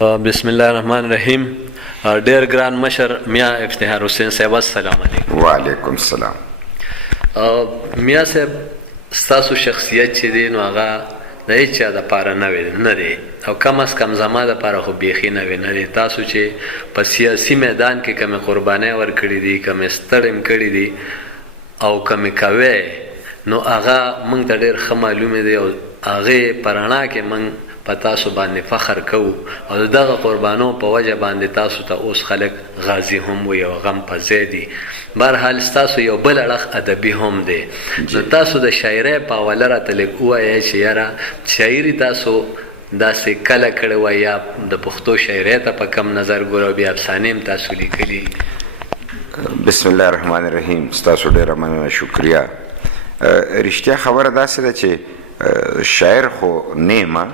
بسم الله الرحمن الرحیم. ډیر ګران مشر میا افتخار حسین صاحب، السلام علیکم. وعلیکم السلام. میا صاحب، ستاسو شخصیت چې دی نو هغه د هیچ چا دپاره نه دی، او کم از کم زما دپاره خو بیخي نه دی. تاسو چې په سیاسي میدان کې کمې قربانۍ ورکړي دي، کمې ستړې کړي دي او کمې کوې، نو هغه موږ ته ډېر ښه معلومې دی، او هغې په رڼا کې موږ په تاسو باندې فخر کوو، او د دغه قربانو په وجه باندې تاسو ته اوس خلک غازي هم وي او غم په ځای دي. بهرحال ستاسو یو بل اړخ ادبي هم دی، نو تاسو د شاعرۍ په حواله راته لږ ووایئ چې یاره شاعري تاسو داسې کله کړې وه، یا د پښتو شاعرۍ ته په کم نظر ګورئ، بیا افسانې هم تاسو لیکلي. بسم الله الرحمن الرحیم. ستاسو ډېره مننه، شکریه. رښتیا خبره داسې ده چې شاعر خو نیمه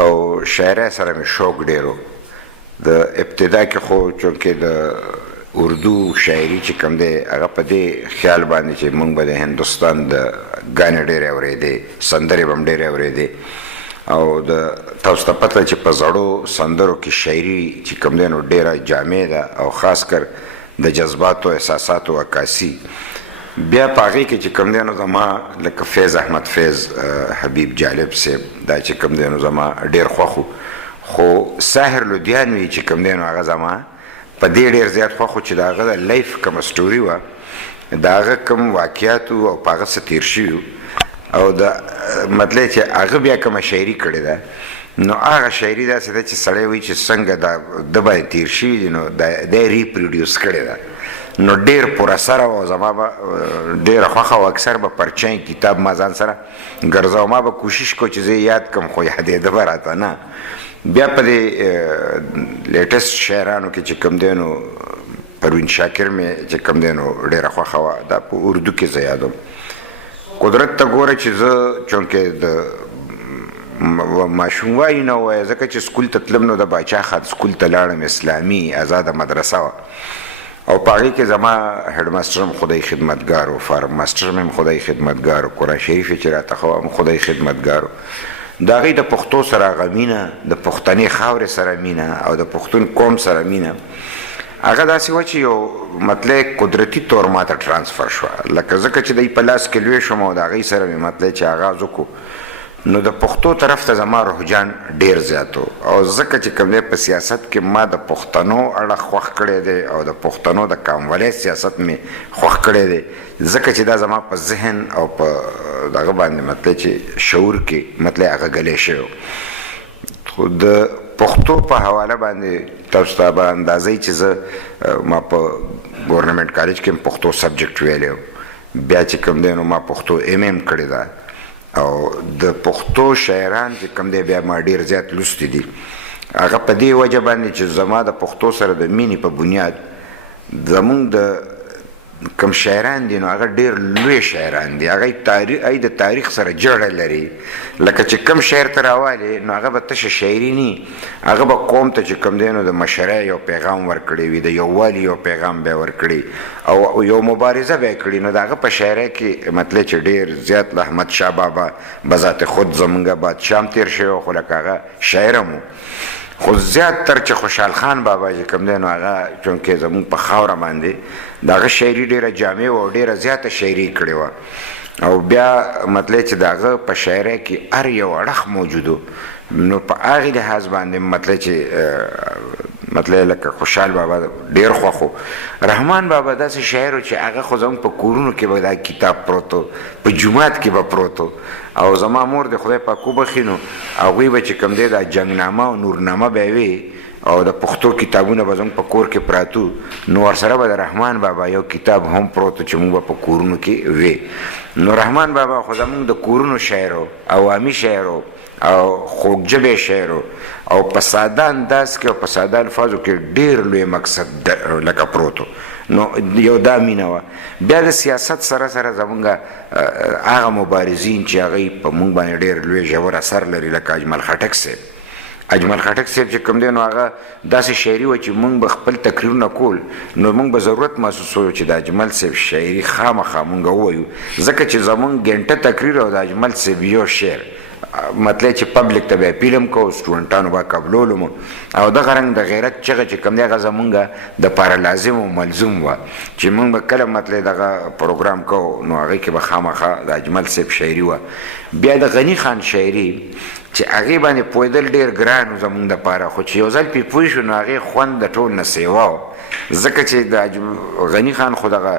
او شاعرۍ سره مې شوق ډېر و. د ابتدا کې خو چونکې د اردو شاعري چې کوم دی هغه په دې خیال باندې چې موږ به د هندوستان د ګانې ډېرې اورېدې، سندرې به هم ډېرې اورېدې، او د تاسو ته پته چې په زړو سندرو کې شاعري چې کوم دی نو ډېره جامع ده، او خاص کر د جذباتو احساساتو عکاسي. بیا په هغې کې چې کوم دی نو زما لکه فیض احمد فیض، حبیب جالب صاحب، دا چې کوم دی نو زما ډېر خوښ و. خو ساحر لودیانوي چې کوم دی نو هغه زما په دې ډېر زیات خوښ و چې د هغه د لایف کومه سټوري وه، د هغه کوم واقعات و او په هغه څه تېر شوي، او د مطلب چې هغه بیا کومه شاعري کړې ده، نو هغه شاعري داسې ده چې سړی وایي چې څنګه د باندې تېر شوي دي، نو دا ریپروډیوس کړې ده، نو ډېر پر اثره و. زما به ډېره خوښه و، اکثر به پرچین کتاب ما ځان سره ګرځاو. ما به کوشش کو چې زه یاد کړم، خو یادېده به راته نه. بیا په دې لیټسټ شاعرانو کې چې کوم دی نو پروین شاکر مې چې کوم دی نو ډېره خوښه وه، دا په اردو کې زه یادوم. قدرت ته ګوره چې زه چونکې د ماشوموالي نه ووایه، ځکه چې سکول ته تلم نو د باچا خان سکول ته لاړم، اسلامي ازاده مدرسه وه، او په هغې کې زما هیډ ماسټر هم خدای خدمتګار و، فارم ماسټر مې هم خدای خدمتګار و، قرآن شریف یې چې راته ښه هم خدای خدمتګار و. د هغې د پښتو سره هغه مینه، د پښتنې خاورې سره مینه، او د پښتون قوم سره مینه، هغه داسې وه چې یو مطلب قدرتي طور ما ته ټرانسفر شوه، لکه ځکه چې دی په لاس کې لوی شوم او د هغې سره مې مطلب چې آغاز وکړو، نو د پښتو طرف ته زما رجحان ډېر زیات و. او ځکه چې کوم دی په سیاست کې ما د پښتنو اړخ خوښ کړی دی، او د پښتنو د کاموالۍ سیاست مې خوښ کړی دی، ځکه چې دا زما په ذهن او په دغه باندې مطلب چې شعور کې مطلب هغه ګلی شوی. خو د پښتو په حواله باندې تاسو ته به اندازه چې زه ما په ګورنمنټ کالج کې هم پښتو سبجیکټ ویلی و، بیا چې کوم دی نو ما پښتو ایم ایم کړې ده، او د پښتو شاعران چې کوم دی بیا ما ډېر زیات لوستي دي. هغه په دې وجه باندې چې زما د پښتو سره د مینې په بنیاد زمونږ د کوم شاعران دي نو هغه ډېر لوی شاعران دي، هغه د تاریخ سره جړه لري. لکه چې کوم شاعر ته راوالې نو هغه به تشه شاعري نه، هغه به قوم ته چې کوم دی نو د مشرۍ یو پیغام ورکړی وي، د یووالي یو پیغام به یې ورکړي، او یو مبارزه به یې کړي. نو د هغه په شاعرۍ کې مطلب چې ډېر زیات له احمد شاه بابا بذات خود زمونږ بادشاه هم تېر شوی، خو لکه هغه شاعر هم و. خو زیات تر چې خوشحال خان بابا چې کوم دی نو هغه چونکې زمونږ په خاوره باندې د هغه شاعري ډېره جامع و او ډېره زیاته شاعري کړې وه، او بیا مطلب چې د هغه په شاعرۍ کې هر یو اړخ موجود و. نو په هغې لحاظ باندې مطلب چې مطلب لکه خوشحال بابا ډېر خوښ و. رحمان بابا داسې شاعر و چې هغه خو زموږ په کورونو کې به دا کتاب پروت و، په جومات کې به پروت و، او زما مور د خدای پاک وبخي نو هغوی به چې کوم دی دا جنګنامه او نورنامه به یې وي، او د پښتو کتابونه به زموږ په کور کې پراتو، نو ورسره به د رحمان بابا یو کتاب هم پروت و چې موږ به په کورونو کې وی. نو رحمان بابا خو زموږ د کورونو شاعر و، عوامي شاعر و، او خوږ ژبې شاعر و، او په ساده انداز کې او په ساده الفاظو کې ډېر لوی مقصد لکه پروت و. نو یو دا مینه وه. بیا د سیاست سره سره زمونږ هغه مبارزین چې هغوی په موږ باندې ډېر لوی ژور اثر لري، لکه اجمل خټک صاحب. اجمل خټک صاحب چې کوم دی نو هغه داسې شاعري وه چې موږ به خپل تقریرونه کول، نو موږ به ضرورت محسوسوو چې د اجمل صاحب شاعري خامخا موږ ووایو، ځکه چې زمونږ ګنټه تقریر او د اجمل صاحب یو شعر مطلب چې پبلک ته به اپیل هم کوو سټوډنټانو به قبلولو مو او دغه رنګ د غیرت چغه چې کوم دی هغه زمونږ دپاره لازم او ملزوم وه چې موږ به کله مطلب دغه پروګرام کوو نو هغې کې به خامخا د اجمل صاحب شاعري وه بیا د غني خان شاعري چې هغې باندې پوهېدل ډېر ګران و زمونږ دپاره خو چې یو ځل پرې پوه شو نو هغې خوند د ټول نه سیوا و ځکه چې د غني خان خو دغه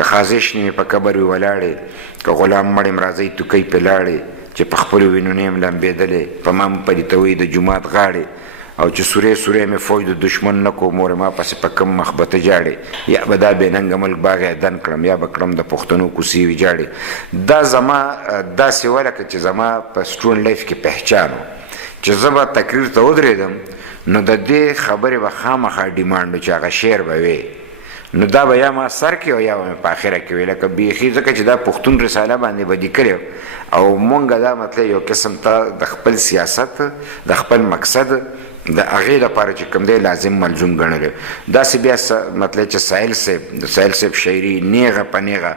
که خازش نیم په قبر وي ولاړې که غلام مړ یم راځئ توکۍ پې لاړې چې په خپلو وینو نه یم لمبېدلې په ما م پلیتوئ د جومات غاړې او چې سوری سوری مې فوج د دشمن نه کو مور ما پسې په کم مخ به ته جاړې یا به دا بېننګه ملک باغ یې دن کړم یا به کړم د پښتنو کوڅې وي جاړې دا زما داسې وه لکه چې زما په سټوډنټ لایف کې پهچان و چې زه به تقریر ته ودرېدم نو د دې خبرې به خامخا ډیمانډ و چې هغه شعر به وی نو دا به یا ما سر کې او یا به مې په اخره کې وی لکه بیخي ځکه چې دا پښتون رساله باندې به لیکلی او مونږ دا مطلب یو قسم ته د خپل سیاست د خپل مقصد د هغې دپاره چې کوم دی لازم ملزوم ګڼلی داسې بیا مطلب چې ساحل صاحب د ساحل صاحب شاعري نیغه په نیغه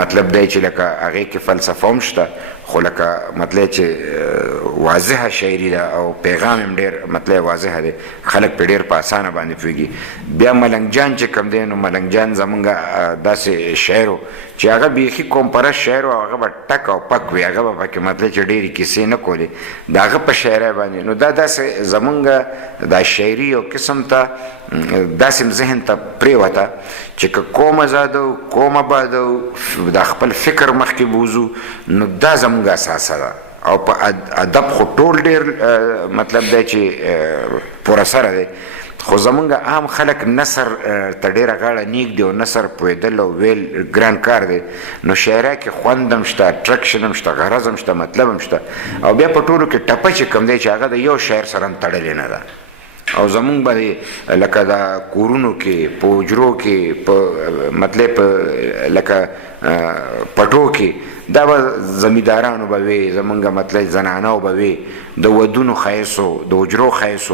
مطلب دی چې لکه هغې کې فلسفه هم شته خو لکه مطلب چې واضحه شاعري ده او پیغام هم ډېر مطلب واضحه دی خلک پرې ډېر په اسانه باندې پوهېږي بیا ملنګ جان چې کوم دی نو ملنګ جان زمونږ داسې شاعر و چې هغه بیخي قوم پرست شاعر و هغه به ټک او پک وي هغه به پکې مطلب چې ډېرې کیسې نه کولې د هغه په شاعرۍ باندې نو دا داسې زمونږ دا شاعري یو قسم ته داسې ذهن ته پرېوته چې که قوم ازاد و قوم آباد و د خپل فکر مخکې بوځو نو دا زموږ اساسه ده او په ادب خو ټول ډېر مطلب دی چې پوره سره دی خو زمونږ عام خلک نثر ته ډېره غاړه نیږدي او نثر پوهېدل او ویل ګران کار دی نو شاعرۍ کې خوند هم شته اټرکشن هم شته غرض هم شته مطلب هم شته او بیا په ټولو کې ټپه چې کوم دی چې هغه د یو شاعر سره هم تړلې نه ده او زمونږ به لکه د کورونو کې په حجرو کې په مطلب لکه پټو کې دا به زمیندارانو به وي زمونږ مطلب زنانو به وي د ودونو ښایست د حجرو ښایست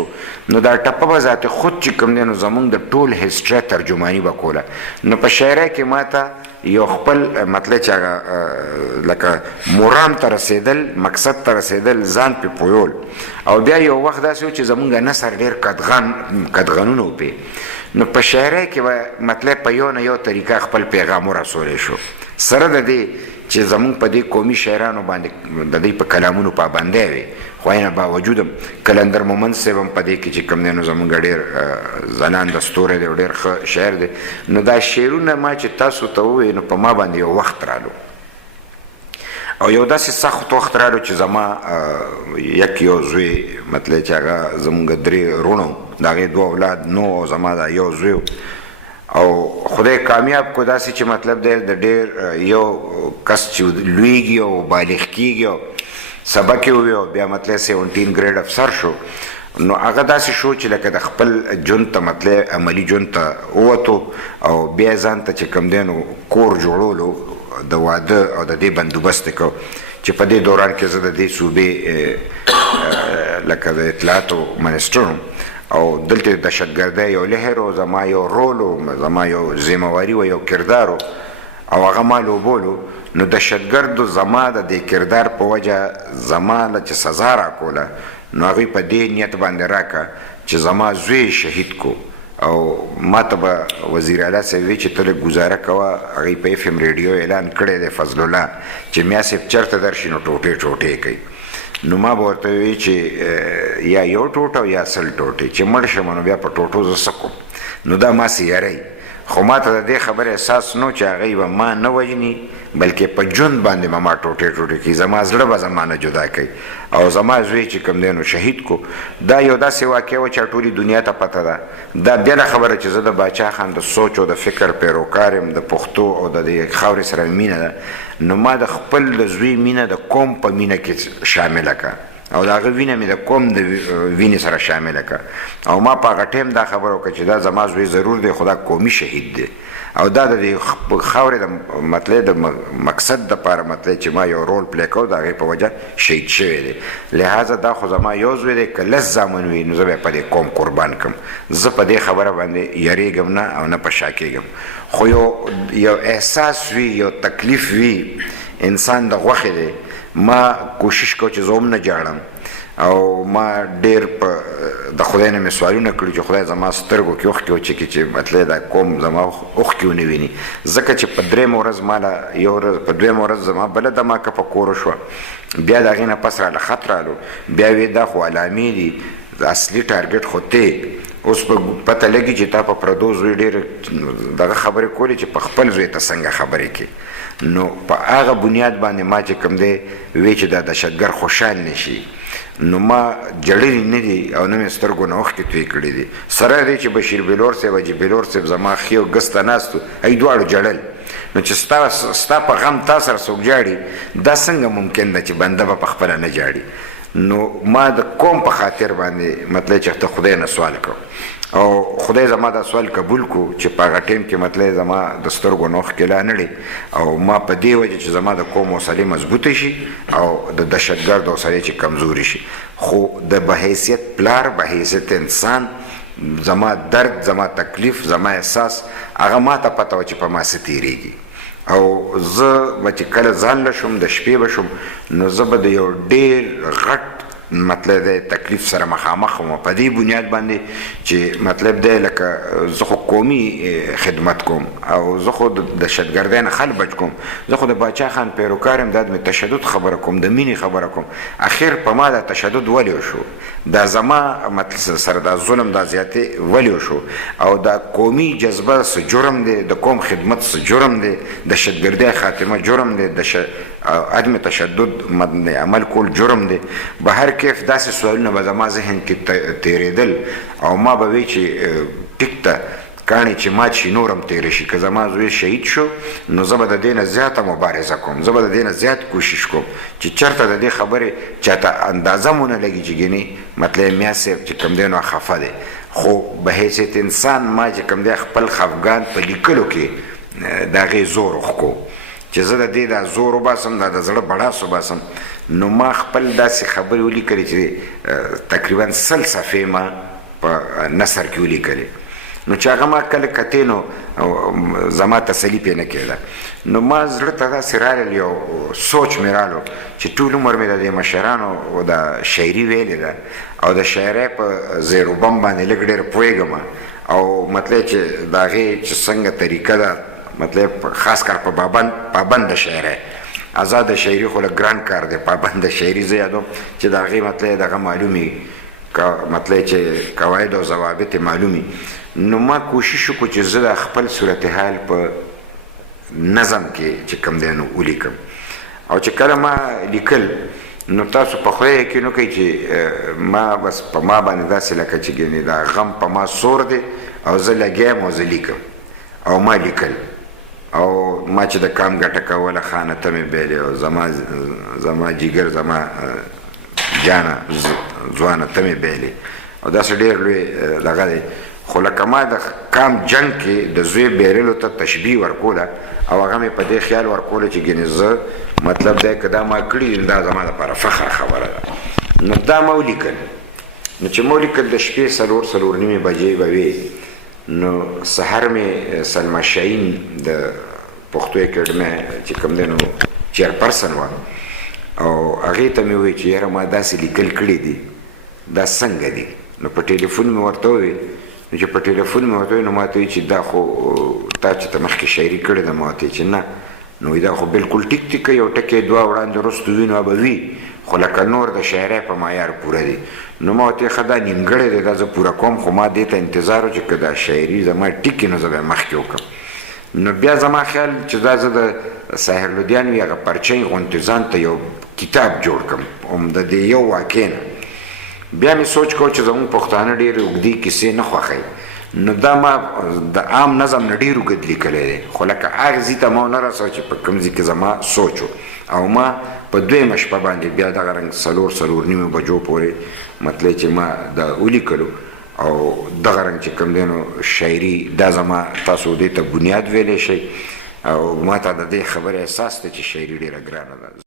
نو دا ټپه به ذات خود چې کوم دی نو زمونږ د ټول هسټرۍ ترجماني به کوله نو په شاعرۍ کې ماته یو خپل مطلب چې هغه لکه مرام ته رسېدل مقصد ته رسېدل ځان پې پویول او بیا یو وخت داسې و چې زمونږ نثر ډېر قدغنونه و پې نو په شاعرۍ کې به مطلب په یو نه یو طریقه خپل پیغام ورسولی شو سره د دې چې زمونږ په دې قومي شاعرانو باندې د دوی په کلامونو پابندی وي خو اینه باوجود هم کلندر مومند صاحب هم په دې کې چې کوم دی نو زمونږ ډېر ځلانده ستوری دی او ډېر ښه شاعر دی نو دا شعرونه ما چې تاسو ته ووایي نو په ما باندې یو وخت رالو او یو داسې سخت وخت رالو چې زما یو زوی مطلب چې هغه زمونږ درې وروڼه د هغې دوه اولاد نو او زما دا یو زوی او خدای کامیاب کو داسې چې مطلب دی د ډېر یو کس چې لویږي او بالغ کیږي او سبق یې ووي او بیا مطلب 17 ګریډ افسر شو نو هغه داسې شو چې لکه د خپل ژوند ته مطلب عملي ژوند ته ووتو او بیا ځان ته چې کوم دی نو کور جوړولو د واده او د دې بندوبست یې کو چې په دې دوران کې زه د دې صوبې لکه د اطلاعاتو منسټر او دلته د دهشتګردۍ یو لهر و زما یو رول و زما یو ذمهواري و یو کردار او هغه ما لوبولو نو دهشتګردو زما د دې کردار په وجه زما له چې سزا راکوله نو هغوی په دې نیت باندې راکړه چې زما زوی شهید کو او ما ته به وزیر اعلی صاحب وی چې ته لږ ګزاره کوه هغوی په اف ام ریډیو اعلان کړی دی فضل الله چې میا صاحب چېرته درشي نو ټوټې ټوټې کوي نو ما به ورته وی چې یا یو ټوټه او یا سل ټوټې چې مړ شم نو بیا په ټوټو زه څه کوم نو دا ماسې یاری خو ما ته د دې خبرې احساس نو چې هغوی به ما نه وژني بلکې په ژوند باندې به ما ټوټې ټوټې کړي زما زړه به زما نه جدا کوي او زما زوی چې کوم دی نو شهید کو دا یو داسې واقع وه چې ټولې دنیا ته پته ده دا بله خبره چې زه د باچا خان د سوچ او د فکر پیروکار یم د پښتو او د دې خاورې سره مینه ده نو ما د خپل د زوی مینه د قوم په مینه کې شامله کړه او د هغه وینه مې د قوم د وینې سره شامله کړه او ما په هغه ټایم دا خبره وکړه چې دا زما زوی ضرور دی خو دا قومي شهید دی او دا د دې خاورې د مطلب د مقصد دپاره مطلب چې ما یو رول پلی کوو د هغې په وجه شهید شوی دی لہذا دا خو زما یو زوی دی که لس زامن وي نو زه به یې په دې قوم قربان کړم زه په دې خبره باندې یریږم نه او نه په شا کېږم خو یو احساس وي یو تکلیف وي انسان د غوښې دی ما کوشش کو چې زه هم نه جاړم او ما ډېر د خدای نه مې سوالونه کړي چې خدای زما سترګو کې اوښکې وچکي چې مطلب دا کوم زما اوښکې ونه ویني، ځکه چې په درېیمه ورځ ماله یو ورځ په دویمه ورځ زما بله دماکه په کوره شوه، بیا د هغې نه پس راله خط رالو، بیا وې دا خو علامې دي، اصلي ټارګټ خو ته اوس په پته لګي چې تا په پردو زوی ډېرې دغه خبرې کولې چې په خپل زوی ته څنګه خبرې کې. نو په هغه بنیاد باندې ما چې کوم دی وی چې دا دهشتګر خوشحال نه شي، نو ما جړلي نه دي او نه مې سترګو نه اوښکې توی کړي دي، سره دی چې بشیر بلور صاحب حاجي بلور صاحب زما ښې او ګس ته ناست و، هی دواړو جړل. نو چې ستا په غم تا سره څوک جاړي دا څنګه ممکن ده چې بنده به په خپله نه جاړي. نو ما د قوم په خاطر باندې مطلب چې ته خدای نه سوال کوم او خدای زما دا سوال قبول کو چې په هغه ټیم کې مطلب زما د سترګو نه اوښکې لا نړي او ما په دې وجه چې زما د قوم حوصلې مضبوطه شي او د دهشتګرد حوصلې چې کمزوري شي، خو د بحیثیت پلار بحیثیت انسان زما درد زما تکلیف زما احساس هغه ما ته پته وه چې په ما څه تېرېږي او زه به چې کله ځان له شم د شپې به شم نو زه به د یو ډېر غټ مطلب دی تکلیف سره مخامخ وم په دې بنیاد باندې چې مطلب دی لکه زه خو قومي خدمت کوم او زه خو د دهشتګردۍ نه خل بچ کوم، زه خو د باچا خان پیروکار یم، دا د تشدد خبره کوم د مینې خبره کوم. اخر په ما دا تشدد ولې وشو، دا زما مطلب سره دا ظلم دا زیاتې ولې وشو او دا قومي جذبه څه جرم دی، د قوم خدمت څه جرم دی، دهشتګردۍ خاتمه جرم دی، عدم تشدد عمل کول جرم دی. به هر کیف داسې سوالونه به زما ذهن کې تېرېدل او ما به وی چې ټیک ته کاڼې چې مات شي نور هم تېره شي، که زما زوی شهید شو نو زه به د دې نه زیاته مبارزه کوم، زه به د دې نه زیات کوشش کوم چې چېرته د دې خبرې چاته اندازه مونه لګي چې ګینې مطلب میا صاحب چې کوم دی نو خفه دی، خو به حیثیت انسان ما چې کوم دی خپل خفګان په لیکلو کې د هغې زور وښکو چې زه د دې دا زور وباسم دا د زړه بړاس وباسم. نو ما خپل داسې خبرې ولیکلې چې تقریبا 100 صفحې ما په نثر کې ولیکلې، نو چې هغه ما کله کتې نو زما تسلي پرې نه کېده. نو ما زړه ته داسې راغل یو سوچ مې رالو چې ټول عمر مې د دې مشرانو د شاعري ویلې ده او د شاعرۍ په زیر و بم باندې لږ ډېر پوهېږم او مطلب چې د هغې چې څنګه طریقه ده مطلب خاص کار په پابند شاعرۍ آزاد شاعري خو لږ ګران کار دی، پابند شاعري زه یادوم چې د هغې مطلب دغه معلومي مطلب چې قواعد او ضوابط معلومي. نو ما کوشش وکړو چې زه د خپل صورتحال په نظم کې چې کوم دی نو ولیکم او چې کله ما لیکل نو تاسو په خدای یقین وکئ چې ما بس په ما باندې داسې لکه چې ګینې دا غم په ما سور دی او زه لګیا یم او زه لیکم او ما لیکل او ما چې د کام ګټه کوله خانه ته مې بیلې او زما جیګر زما جانه ځوانه ته مې بیلې او داسې ډېر لوی دغه دی. خو لکه ما د کام جنګ کې د زوی بیرلو ته تشبیه ورکوله او هغه مې په دې خیال ورکوله چې ګینې زه مطلب دی که دا ما کړي دا زما لپاره فخر خبره ده. نو دا ما ولیکل، نو چې ما ولیکل د شپې 4 نیمې بجې به وې نو سحر مې سلما شاهین د پښتو اکیډمۍ چې کوم دی نو چیرپرسن وه او هغې ته مې وویل چې یاره ما داسې لیکل کړي دي دا څنګه دي. نو په ټلیفون مې ورته وویل، نو چې په ټلیفون مې ورته وویل نو ما ته وویل چې دا خو تا چې ته مخکې شاعري کړې ده. ما ورته چې نه، نو دا خو بالکل ټیک ټیک یو ټکی دوه وړاندې وروسته وینو به وي خو لکه نور د شاعرۍ په معیار پوره دي. نو ما ورته ښه دا نیمګړی دی دا زه پوره کوم، خو ما دې ته انتظار و چې که دا شاعري زما ټیک نو زه به یې مخکې وکړم. نو بیا زما خیال چې دا زه د ساحر لودیان وي هغه پرچۍ غوندې ځان ته یو کتاب جوړ کړم هم د دې یو واقع نه. بیا مې سوچ کو چې زموږ پښتانه ډېرې اوږدې کیسې نه خوښوي، نو دا ما د عام نظم نه ډېر اوږد لیکلی دی خو لکه هغه ځي ته ما ونه رسوه چې په کوم ځای کې زما سوچ و او ما په دویمه شپه باندې بیا دغه رنګ 4 نیمې بجو پورې مطلب چې ما دا ولیکلو او دغه رنګ چې کوم دی نو شاعري دا زما تاسو دې ته بنیاد ویلی شئ او ما ته د دې خبرې احساس دی چې شاعري ډېره ګرانه ده.